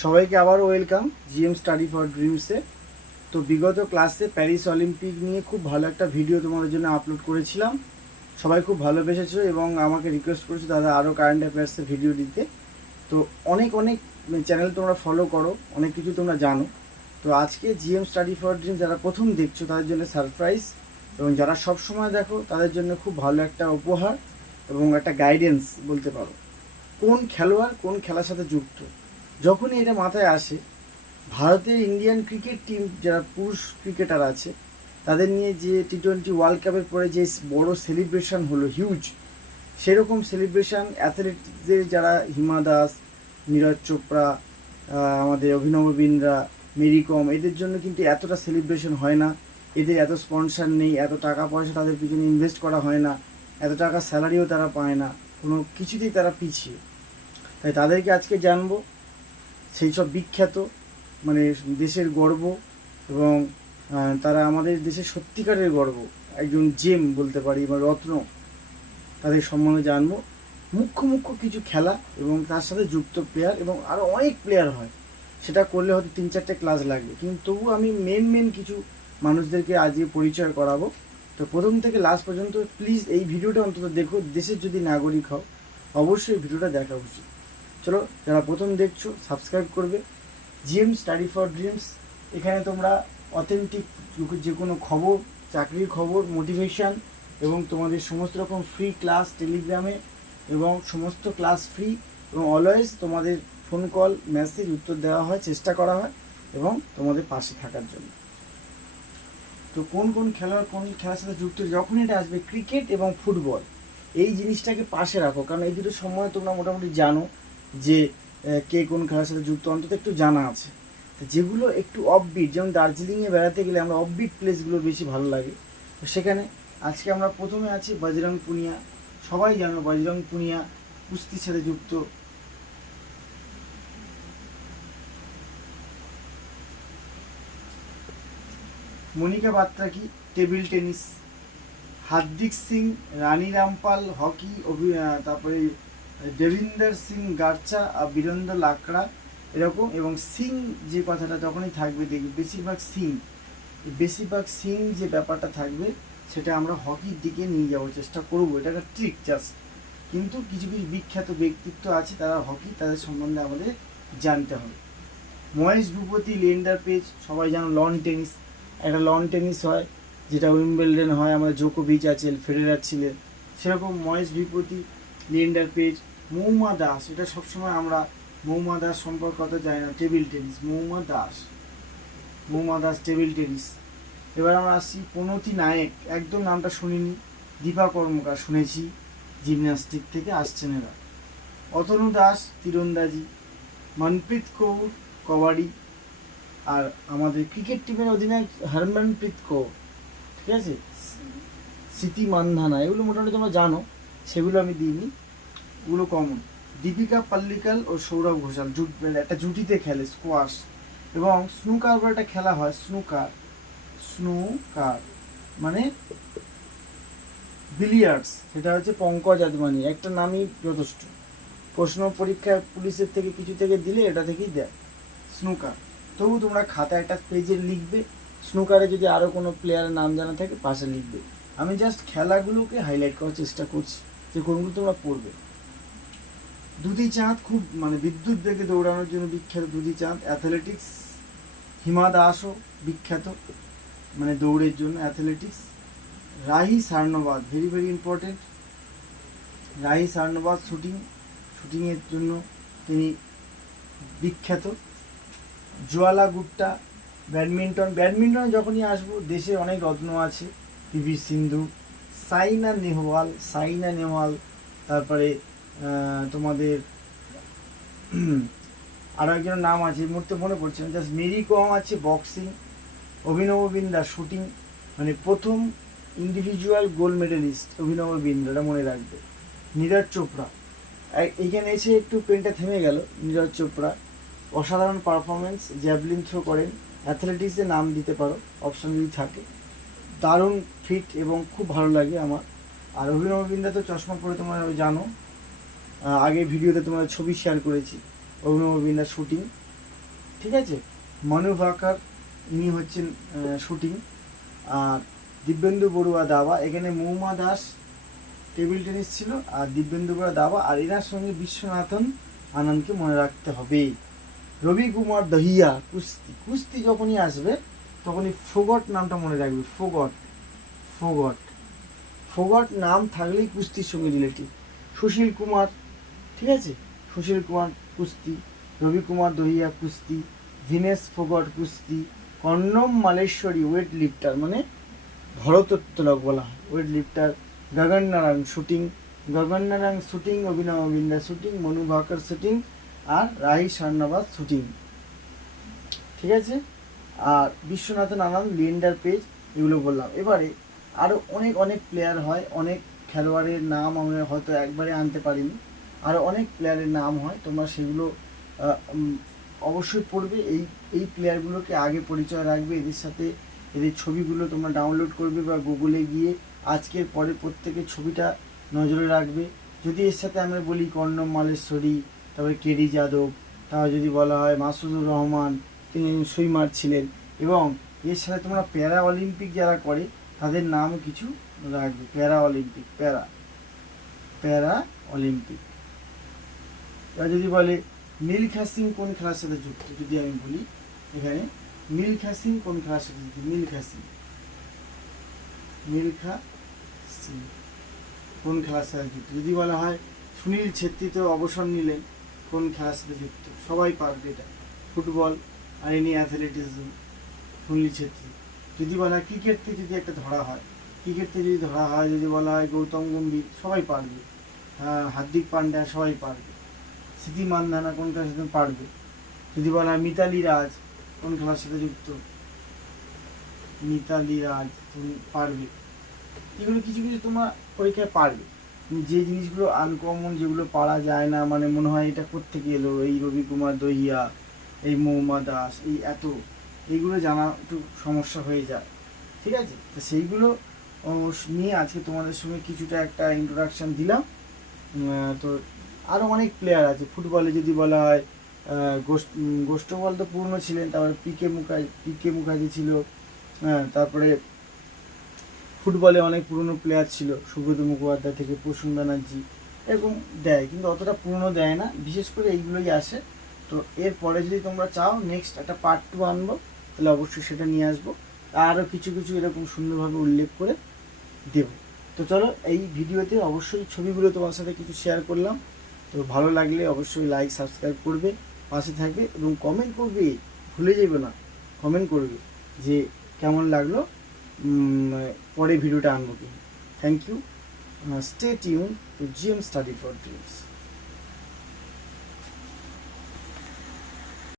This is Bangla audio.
সবাইকে আবার ওয়েলকাম জিএম স্টাডি ফর ড্রিমসে তো বিগত ক্লাসে প্যারিস অলিম্পিক নিয়ে খুব ভালো একটা ভিডিও তোমাদের জন্য আপলোড করেছিলাম। সবাই খুব ভালোবেসেছো এবং আমাকে রিকোয়েস্ট করেছ দাদা আরও কারেন্ট অ্যাফেয়ার্সের ভিডিও দিতে। তো অনেক অনেক চ্যানেল তোমরা ফলো করো, অনেক কিছু তোমরা জানো। তো আজকে জিএম স্টাডি ফর ড্রিম যারা প্রথম দেখছ, তাদের জন্য সারপ্রাইজ এবং যারা সব সময় দেখো, তাদের জন্য খুব ভালো একটা উপহার এবং একটা গাইডেন্স বলতে পারো। কোন খেলোয়াড় কোন খেলার সাথে যুক্ত? যখনই এটা মাথায় আসে, ভারতের ইন্ডিয়ান ক্রিকেট টিম যারা পুরুষ ক্রিকেটার আছে, তাদের নিয়ে যে টি টোয়েন্টি ওয়ার্ল্ড কাপের পরে যে বড় সেলিব্রেশন হলো হিউজ সেরকম সেলিব্রেশন অ্যাথলেটদের যারা হিমা দাস, নীরজ চোপড়া আমাদের অভিনব বিন্দ্রা, মেরি কম, এদের জন্য কিন্তু এতটা সেলিব্রেশন হয় না। এদের এত স্পন্সার নেই, এত টাকা পয়সা তাদের পিছনে ইনভেস্ট করা হয় না, এত টাকা স্যালারিও তারা পায় না, কোনো কিছুতেই তারা পিছিয়ে। তাই তাদেরকে আজকে জানব সেই সব বিখ্যাত মানে দেশের গর্ব এবং তারা আমাদের দেশের সত্যিকারের গর্ব। একজন জেম বলতে পারি বা রত্ন, তাদের সম্বন্ধে জানব। মুখ্য মুখ্য কিছু খেলা এবং তার সাথে যুক্ত প্লেয়ার এবং আরও অনেক প্লেয়ার হয়। সেটা করলে হয়তো তিন চারটে ক্লাস লাগবে। কিন্তু তবু আমি মেন মেন কিছু মানুষদেরকে আজকে পরিচয় করাবো। তো প্রথম থেকে লাস্ট পর্যন্ত প্লিজ এই ভিডিওটা অন্তত দেখো। দেশের যদি নাগরিক হও, অবশ্যই ভিডিওটা দেখা উচিত। চলো, যারা প্রথম দেখছ সাবস্ক্রাইব করবে। জিএম স্টাডি ফর ড্রিমস এখানে তোমরা অথেন্টিক যে কোনো খবর, চাকরির খবর মোটিভেশন এবং তোমাদের সমস্ত রকম ফ্রি ক্লাস টেলিগ্রামে এবং সমস্ত ক্লাস ফ্রি এবং অলওয়েজ তোমাদের ফোন কল মেসেজ উত্তর দেওয়া হয়, চেষ্টা করা হয় এবং তোমাদের পাশে থাকার জন্য। তো কোন কোন খেলোয়াড় কোন খেলার সাথে যুক্ত, যখন এটা আসবে ক্রিকেট এবং ফুটবল এই জিনিসটাকে পাশে রাখো। কারণ এই দুটো সময় তোমরা মোটামুটি জানো। যে কে কোন খেলার সাথে যুক্ত, অন্তত একটু জানা আছে। যেগুলো একটু অফবিট যেমন দার্জিলিংয়ে বেড়াতে গেলে আমরা অফবিট প্লেসগুলো বেশি ভালো লাগে। তো সেখানে আজকে আমরা প্রথমে আছি বজরং পুনিয়া। সবাই জানো বজরং পুনিয়া কুস্তির সাথে যুক্ত। মনিকা বাত্রা কি table tennis. Hardik Singh, Rani Rampal, hockey, অভি- তারপরে দেবিন্দর সিং গার্চা আর বীরেন্দ্র লাকড়া এরকম এবং সিং যে কথাটা তখনই থাকবে দেখবে, বেশিরভাগ সিং বেশিরভাগ সিং যে ব্যাপারটা থাকবে সেটা আমরা হকির দিকে নিয়ে যাওয়ার চেষ্টা করব। এটা একটা ট্রিক জাস্ট কিন্তু কিছু কিছু বিখ্যাত ব্যক্তিত্ব আছে, তারা হকি, তাদের সম্বন্ধে আমাদের জানতে হবে। মহেশ ভূপতি, লেন্ডার পেজ, সবাই জানো লন টেনিস একটা লন টেনিস হয়, যেটা উইম্বেলডেন হয়, আমাদের জোকোভিচ আছে ফেডেরার ছিলেন। সেরকম মহেশ ভূপতি লিয়েন্ডার পেজ মৌমা দাস এটা সবসময় আমরা মৌমা দাস সম্পর্কে অত জানি না table tennis Mouma Das Mouma Das table tennis এবার আমরা আসছি প্রণতি নায়েক একদম নামটা শুনিনি দীপা কর্মকার শুনেছি জিমন্যাস্টিক থেকে আসছেন এরা। অতনু দাস তীরন্দাজি মনপ্রীত কৌর কবাডি আর আমাদের ক্রিকেট টিমের অধিনায়ক হরমনপ্রীত কৌর ঠিক আছে? স্মৃতি মানধানা এগুলো মোটামুটি তোমরা জানো সেগুলো আমি দিইনি। ওগুলো কমন দীপিকা পাল্লিকাল ও সৌরভ ঘোষাল জুট একটা জুটিতে খেলে স্কোয়াশ এবং স্নুকার বলে একটা খেলা হয় স্নুকার স্নুকার মানে বিলিয়ার্ডস সেটা হচ্ছে পঙ্কজ আদমানি একটা নামই যথেষ্ট। প্রশ্ন পরীক্ষা পুলিশের থেকে কিছু থেকে দিলে এটা থেকেই দেয়। স্নুকার তবু তোমরা খাতা একটা পেজে লিখবে স্নুকারে যদি আরও কোনো প্লেয়ারের নাম জানা থাকে, পাশে লিখবে। আমি জাস্ট খেলাগুলোকে হাইলাইট করার চেষ্টা করছি, যে কোনগুলো তোমরা পড়বে। দুধি চাঁদ খুব মানে বিদ্যুৎ বেগে দৌড়ানোর জন্য বিখ্যাত দুধি চাঁদ। অ্যাথলেটিক্স হিমা দাসও বিখ্যাত মানে দৌড়ের জন্য athletics Rahi Sarnobat very very important Rahi Sarnobat shooting শুটিংয়ের জন্য তিনি বিখ্যাত। জোয়ালা গুপ্তা, ব্যাডমিন্টন। ব্যাডমিন্টন যখনই আসব, দেশে অনেক রত্ন আছে। পিভি সিন্ধু, সাইনা নেহওয়াল সাইনা নেহওয়াল, তারপরে তোমাদের আরও একজনের নাম আছে মুহূর্তে মনে পড়ছে জাস্ট মেরি কম আছে বক্সিং অভিনব বিন্দা শুটিং মানে প্রথম ইন্ডিভিজুয়াল গোল্ড মেডেলিস্ট অভিনব বিন্দা এটা মনে রাখবে। নীরজ চোপড়া। এইখানে এসে একটু পেনটা থেমে গেল, নীরজ চোপড়া। অসাধারণ পারফরমেন্স জ্যাভলিন থ্রো করেন অ্যাথলেটিক্সে নাম দিতে পারো অপশন যদি থাকে। দারুণ ফিট এবং খুব ভালো লাগে আমার। আর অভিনব বিন্দা তো চশমা পরে তোমরা জানো আগের ভিডিওতে তোমার ছবি শেয়ার করেছি অভিনব বিন্দার শুটিং ঠিক আছে? মনু ভাকার ইনি হচ্ছেন শুটিং আর দিব্যেন্দু বড়ুয়া দাবা, এখানে মৌমা দাস টেবিল টেনিস ছিল, আর দিব্যেন্দু বড়ুয়া দাবা, আর এনার সঙ্গে বিশ্বনাথন আনন্দকে মনে রাখতে হবে। রবি কুমার দহিয়া, কুস্তি। কুস্তি যখনই আসবে, তখনই ফোগট নামটা মনে রাখবে, ফোগট ফোগট। ফোগট নাম থাকলেই কুস্তির সঙ্গে রিলেটিভ সুশীল কুমার ঠিক আছে? সুশীল কুমার কুস্তি, রবি কুমার দহিয়া কুস্তি, দীনেশ ফোগট কুস্তি, কর্ণম মালেশ্বরী ওয়েট লিফটার মানে ভরতোত্তলক বলা হয়। Weight lifter Gagan Narayan shooting Gagan Narayan shooting, Abhinav Bindra shooting, Manu Bhaker shooting আর রাহি সান্নাবাদ শুটিং। ঠিক আছে? আর বিশ্বনাথন আনন্দ লিয়েন্ডার পেজ এগুলো বললাম। এবারে আরও অনেক অনেক প্লেয়ার হয়, অনেক খেলোয়াড়ের নাম আমরা হয়তো একবারে আনতে পারিনি। আরও অনেক প্লেয়ারের নাম হয়, তোমরা সেগুলো অবশ্যই পড়বে। এই এই প্লেয়ারগুলোকে আগে পরিচয় রাখবে, এদের সাথে, এদের ছবিগুলো তোমরা ডাউনলোড করবে বা গুগলে গিয়ে আজকের পরে প্রত্যেকের ছবিটা নজরে রাখবে। যদি এর সাথে আমরা বলি কর্ণম মালেশ্বরী, তারপরে কেডি যাদব, তারপর যদি বলা হয় মাসুদুর রহমান, তিনি সুইমার ছিলেন এবং এর সাথে তোমরা প্যারা অলিম্পিক যারা করে, তাদের নাম কিছু রাখবে। প্যারা অলিম্পিক, প্যারা প্যারা অলিম্পিক। যদি বলে মিলখা সিং কোন খেলার সাথে যুক্ত যদি আমি বলি এখানে মিলখা সিং কোন খেলার সাথে যুক্ত? মিলখা সিং মিলখা সিং কোন খেলার সাথে যুক্ত? যদি বলা হয় সুনীল ছেত্রী তো অবসর নিলেন কোন খেলার সাথে যুক্ত? সবাই পারবে এটা। ফুটবল আর এনি অ্যাথলেটিজম সুনীল ছেত্রী। যদি বলা হয় ক্রিকেটকে যদি একটা ধরা হয় ক্রিকেট থেকে যদি ধরা হয় যদি বলা হয় গৌতম গম্ভীর সবাই পারবে। হ্যাঁ, হার্দিক পান্ডা সবাই পারবে। স্মৃতি মান্ধানা কোন খেলার সাথে পারবে? যদি বলা হয় মিতালি রাজ, কোন খেলার সাথে যুক্ত? মিতালি রাজ, তুমি পারবে। এগুলো কিছু কিছু তোমার পরীক্ষায় পারবে। যে জিনিসগুলো আনকমন যেগুলো পারা যায় না মানে মনে হয় এটা কোত্থেকে এলো? এই রবি কুমার দহিয়া, এই মৌমা দাস, এই এত। এইগুলো জানা একটু সমস্যা হয়ে যায়। ঠিক আছে? তো সেইগুলো নিয়ে আজকে তোমাদের সঙ্গে কিছুটা একটা ইন্ট্রোডাকশান দিলাম। তো আরও অনেক প্লেয়ার আছে। ফুটবলে যদি বলা হয় গোষ্ঠ- গোষ্ঠবল তো পূর্ণ ছিলেন, তারপরে পিকে মুখার্জি পিকে মুখার্জি ছিল হ্যাঁ তারপরে ফুটবলে অনেক পুরনো প্লেয়ার ছিল, সুব্রত মুখোপাধ্যায় থেকে প্রসূন ব্যানার্জি, এরকম দেয়, কিন্তু অতটা পুরনো দেয় না, বিশেষ করে এইগুলোই আসে। তো এরপরে যদি তোমরা চাও নেক্সট একটা পার্ট টু আনব, তাহলে অবশ্যই সেটা নিয়ে আসব। আরও কিছু কিছু এরকম সুন্দরভাবে উল্লেখ করে দেব। তো চলো, এই ভিডিওতে অবশ্যই ছবিগুলো তোমার সাথে কিছু শেয়ার করলাম। তো ভালো লাগলে অবশ্যই লাইক সাবস্ক্রাইব করবে, পাশে থাকবে এবং কমেন্ট করবে, ভুলে যাবে না কমেন্ট করবে যে কেমন লাগল পরে ভিডিওটা আনব। কি thank you stay tune to GM study for dreams